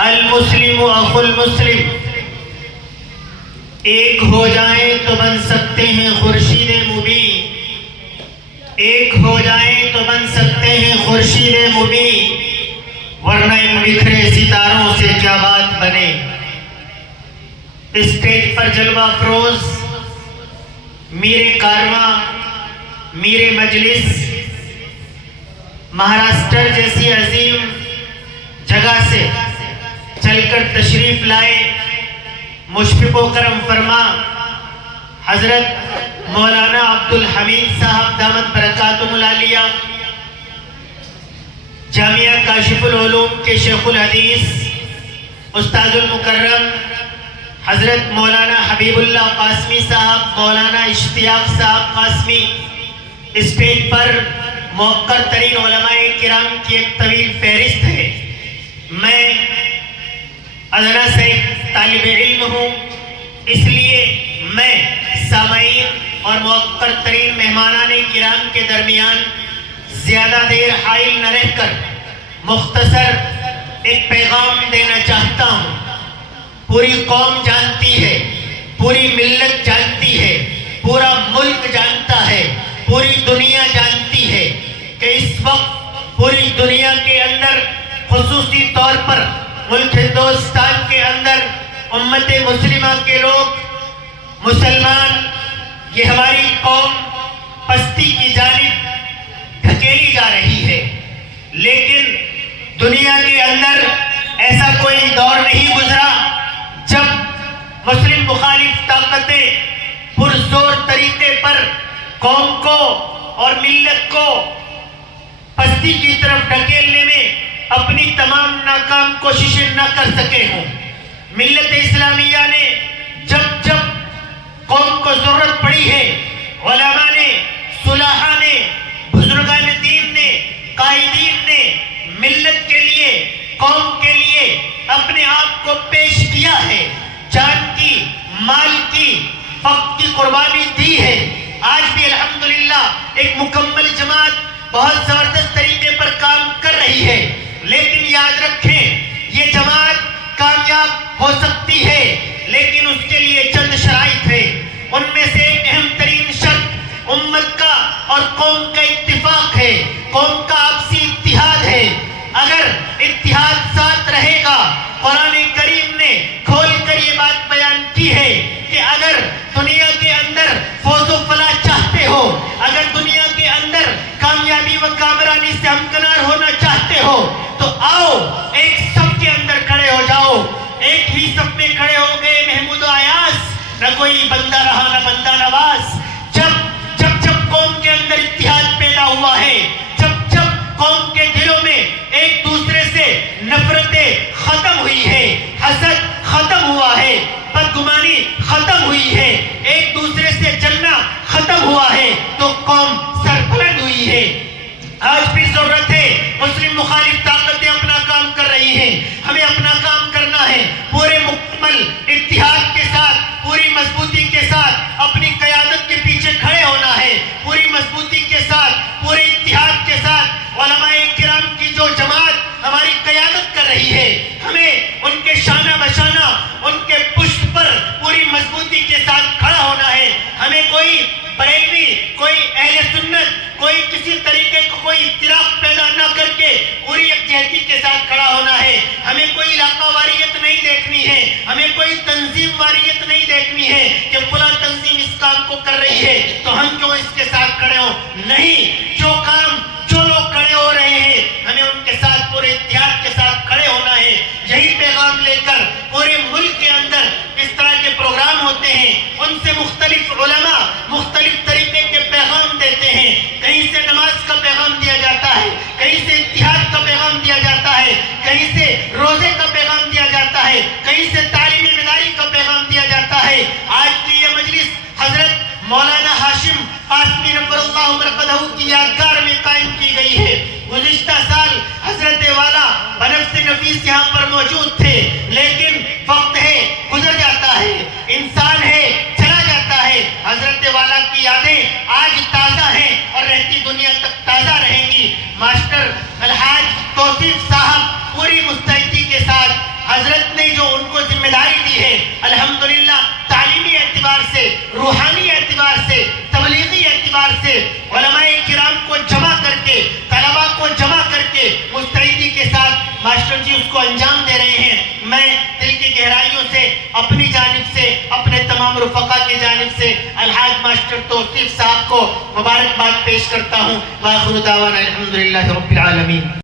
المسلم اخو المسلم، ایک ہو جائیں تو بن سکتے ہیں خورشید مبین، ایک ہو جائیں تو بن سکتے ہیں خورشید مبین، ورنہ ان بکھرے ستاروں سے کیا بات بنے۔ اسٹیج پر جلوہ افروز میرے کارواں، میرے مجلس، مہاراشٹر جیسی عظیم جگہ سے چل کر تشریف لائے مشفق و کرم فرما حضرت مولانا عبدالحمید صاحب دامت برکاتہم العالیہ، جامعہ کاشف العلوم کے شیخ الحدیث استاد المکرم حضرت مولانا حبیب اللہ قاسمی صاحب، مولانا اشتیاق صاحب قاسمی، اسٹیج پر موقر ترین علماء کرام کی ایک طویل فہرست ہے۔ میں ادنا سے ایک طالب علم ہوں، اس لیے میں سامعین اور موقر ترین مہمانان کرام کے درمیان زیادہ دیر حائل نہ رہ کر مختصر ایک پیغام دینا چاہتا ہوں۔ پوری قوم جانتی ہے، پوری ملت جانتی ہے، پورا ملک جانتا ہے، پوری دنیا جانتی ہے کہ اس وقت پوری دنیا کے اندر، خصوصی طور پر ملک ہندوستان کے اندر امت مسلمہ کے لوگ، مسلمان، یہ ہماری قوم پستی کی جانب دھکیلی جا رہی ہے، لیکن دنیا کے اندر ایسا کوئی دور نہیں گزرا جب مسلم مخالف طاقتیں پرزور طریقے پر قوم کو اور ملت کو پستی کی طرف ڈھکیلنے میں اپنی تمام ناکام کوششیں نہ کر سکے ہوں۔ ملت اسلامیہ نے جب جب قوم کو ضرورت پڑی ہے، علماء نے، صلحاء نے، بزرگان دین نے، قائدین نے ملت کے لیے، قوم کے لیے اپنے آپ کو پیش کیا ہے، جان کی، مال کی، وقت کی قربانی دی ہے۔ آج بھی الحمدللہ ایک مکمل جماعت بہت زبردست طریقے پر کام کر رہی ہے، لیکن یاد رکھیں یہ جماعت کامیاب ہو سکتی ہے، لیکن اس کے لیے چند شرائط ہیں۔ ان میں سے ایک اہم ترین شرط امت کا اور قوم کا اتفاق ہے، قوم کا آپسی اتحاد ہے۔ اگر اتحاد ساتھ رہے گا، قرآن کریم نے کھول کر یہ بات بیان کی ہے کہ اگر دنیا کے اندر فوز و فلاح چاہتے ہو، اگر دنیا کے اندر کامیابی و کامرانی سے ہمکنار ہونا چاہتے ہو، تو آؤ ایک صف کے اندر کھڑے ہو جاؤ۔ ایک ہی صف میں کھڑے ہو گئے محمود و ایاز، نہ کوئی بندہ رہا نہ بندہ نواز۔ جب قوم کے اندر اتحاد پیدا ہوا ہے، جب قوم کے دلوں میں ایک دوسرے سے نفرتیں ختم ہوئی ہے، حسد ختم ہوا ہے، بدگمانی ختم ہوئی ہے، ایک دوسرے سے جلنا ختم ہوا ہے، تو قوم سربلند ہوئی ہے۔ آج بھی ضرورت ہے، مسلم مخالف طاقتیں اپنا کام کر رہی ہیں، ہمیں اپنا کام کرنا ہے، پورے مکمل اتحاد کے ساتھ، پوری مضبوطی کے ساتھ اپنی قیادت کے پیچھے کھڑے ہونا ہے، پوری مضبوطی کے ساتھ، پورے اتحاد کے ساتھ علماء کرام کی جو جماعت ہماری قیادت کر رہی ہے، ہمیں ان کے شانہ بشانہ، ان کے پشت پر پوری مضبوطی کے ساتھ کھڑا ہونا ہے۔ ہمیں کوئی بریلوی، کوئی اہل سنت، کوئی کسی طریقے کو کوئی اختلاف پیدا نہ کر کے پوری یکجہتی کے ساتھ کھڑا ہونا ہے۔ ہمیں کوئی علاقہ واریت نہیں دیکھنی ہے، ہمیں کوئی تنظیم واریت نہیں دیکھنی ہے کہ فلاں تنظیم اس کام کو کر رہی ہے تو ہم کیوں اس کے ساتھ کھڑے ہوں۔ نہیں، جو لوگ کھڑے ہو رہے ہیں ہمیں ان کے ساتھ پورے اتحاد کے ساتھ کھڑے ہونا ہے۔ یہی پیغام لے کر پورے ملک کے اندر اس طرح کے پروگرام ہوتے ہیں، ان سے مختلف علماء مختلف طریقے کے پیغام دیتے ہیں۔ کہیں سے نماز کا پیغام دیا جاتا ہے، کہیں سے اتحاد کا پیغام دیا جاتا ہے، کہیں سے روزے کا پیغام دیا جاتا ہے، کہیں سے تعلیم بیداری کا پیغام دیا جاتا ہے۔ آج کی یہ مجلس حضرت مولانا ہاشم قاسمی نور اللہ مرقدہ کی یادگار میں قائم کی گئی ہے۔ گزشتہ سال حضرت والا بنفس نفیس یہاں پر موجود تھے، لیکن وقت ہے گزر جاتا ہے، انسان ہے چلا جاتا ہے۔ حضرت والا کی یادیں آج تازہ ہیں اور رہتی دنیا تک تازہ رہیں گی۔ ماسٹر الحاج توصیف صاحب پوری مستعدی کے ساتھ حضرت نے جو ان کو ذمہ داری دی ہے، الحمدللہ تعلیمی اعتبار سے، روحانی اعتبار سے، تبلیغی اعتبار سے علماء کرام کو جمع کر کے، طلباء کو جمع کر کے مستعدی کے ساتھ ماسٹر جی اس کو انجام دے رہے ہیں۔ میں دل کی گہرائیوں سے اپنی جانب سے، اپنے تمام رفقا کی جانب سے الحاج ماسٹر توصیف صاحب کو مبارکباد پیش کرتا ہوں۔ وآخر دعوانا الحمدللہ رب العالمین۔